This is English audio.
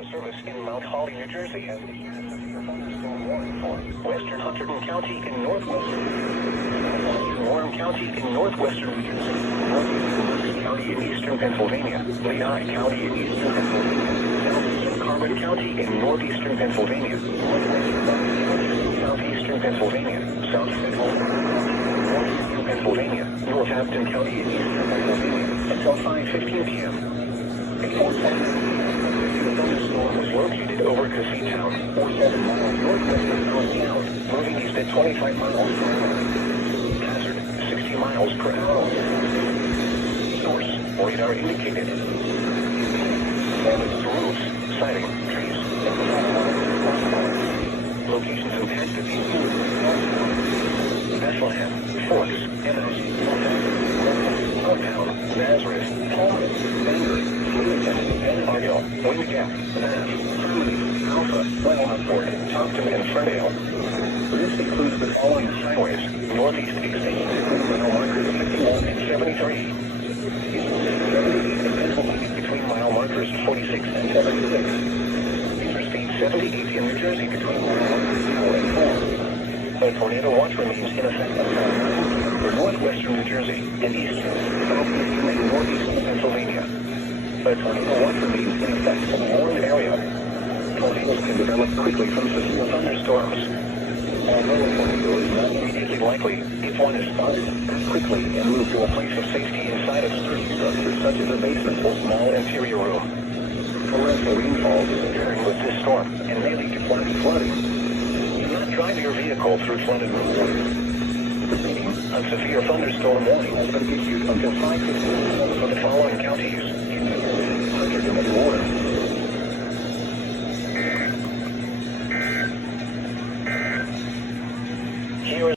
Common Service in Mount Holly, New Jersey has issued a severe thunderstorm warning for western Hunterdon County in northwestern Warren County in northwestern New Jersey, northeastern Bergen County in eastern Pennsylvania, Lehigh County in eastern Pennsylvania, southeastern Carbon County in northeastern Pennsylvania, southeastern Pennsylvania, South Central northeastern Pennsylvania, Northampton County in eastern Pennsylvania, until 5:15 p.m. A 4.7 thunderstorm was located over Cassitown, 47 miles northwest of Allentown, moving east at 25 miles per hour. Hazard, 60 miles per hour. Source, radar indicated. Damage to roofs, siding, trees, and locations impacted include Bethlehem, Forks, Ennis, Allentown, Nazareth, Palmer, Bangor, Bloomington, Argyle, Wind Gap, Nash, Harmony, Alpha, Wellingford, Topton, and Ferndale. This includes the following highways: northeast extension between mile markers 51 and 73. Interstate 78 in Pennsylvania between mile markers 46 and 76. Interstate 78 in New Jersey between mile markers 4 and 4. A tornado watch remains in effect for northwestern New Jersey and eastern, southeastern, and northeastern Pennsylvania. A tornado watch remains in effect for the warned area. Tornadoes can develop quickly from severe thunderstorms. Although a tornado is not immediately likely, if one is spotted, act quickly and move to a place of safety inside of sturdy structures such as a basement or small interior room. Torrential rainfall is occurring with this storm and may lead to flooding. Do not drive your vehicle through flooded roadways. A severe thunderstorm warning has been issued until 5:15 for the following counties: Hunterdon and Warren,